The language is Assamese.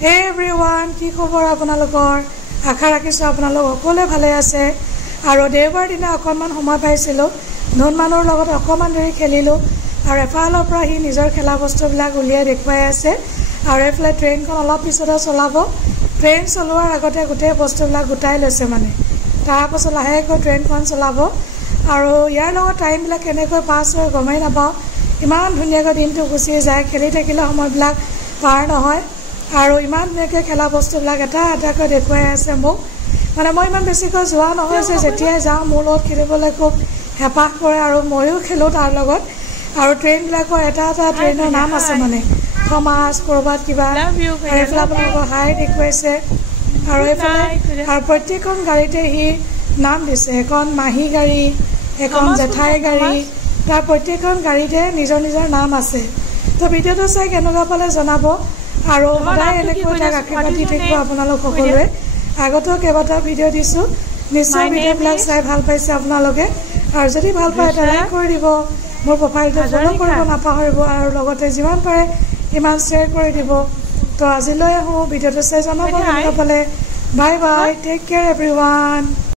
Hey everyone, কি খবৰ আপোনালোকৰ আশা ৰাখিছো আপোনালোক সকলোৱে ভালে আছে আৰু দেওবাৰ দিনা অকমান সময় পাইছিলো ধনমানৰ লগত অকমান ধৰি খেলিলো আৰু এফালৰ পৰা হি নিজৰ খেলা বস্তুবিলাক উলিয়াই দেখুৱাই আছে আৰু এফালে ট্ৰেইনখন অলপ পিছতে চলাব ট্ৰেইন চলোৱাৰ আগতে গোটেই বস্তুবিলাক গুটাই লৈছে মানে তাৰ পাছত লাহেকৈ ট্ৰেইনখন চলাব আৰু ইয়াৰ লগত টাইমবিলাক কেনেকৈ পাছ হৈ গমেই নাপাওঁ ইমান ধুনীয়াকৈ দিনটো গুচি যায় খেলি থাকিলে সময়বিলাক পাৰ নহয় আৰু ইমান ধুনীয়াকৈ খেলা বস্তুবিলাক এটা এটাকৈ দেখুৱাই আছে মোক মানে মই ইমান বেছিকৈ যোৱা নহয় যে যেতিয়াই যাওঁ মোৰ লগত খেলিবলৈ খুব হেঁপাহ কৰে আৰু ময়ো খেলোঁ তাৰ লগত আৰু ট্ৰেইনবিলাকৰ এটা এটা ট্ৰেইনৰ নাম আছে মানে থমাছ ক'ৰবাত কিবা এইফালে আপোনালোকৰ হাই দেখুৱাইছে আৰু এইফালে আৰু প্ৰত্যেকখন গাড়ীতে সি নাম দিছে এখন মাহী গাড়ী এখন জেঠাই গাড়ী তাৰ প্ৰত্যেকখন গাড়ীতে নিজৰ নিজৰ নাম আছে তো ভিডিঅ'টো চাই কেনেকুৱা পালে জনাব আৰু সদায় এনেকৈ তাক আশীৰ্বাদ দি থাকিব আপোনালোক সকলোৱে আগতেও কেইবাটাও ভিডিঅ' দিছোঁ নিশ্চয় ভিডিঅ'বিলাক চাই ভাল পাইছে আপোনালোকে আৰু যদি ভাল পায় এটা লাইক কৰি দিব মোৰ প্ৰফাইলটো ফ'ল' কৰিব নাপাহৰিব আৰু লগতে যিমান পাৰে ইমান শ্বেয়াৰ কৰি দিব তো আজিলৈ আহোঁ ভিডিঅ'টো চাই জনাব কেনেকুৱা পালে bye bye take care everyone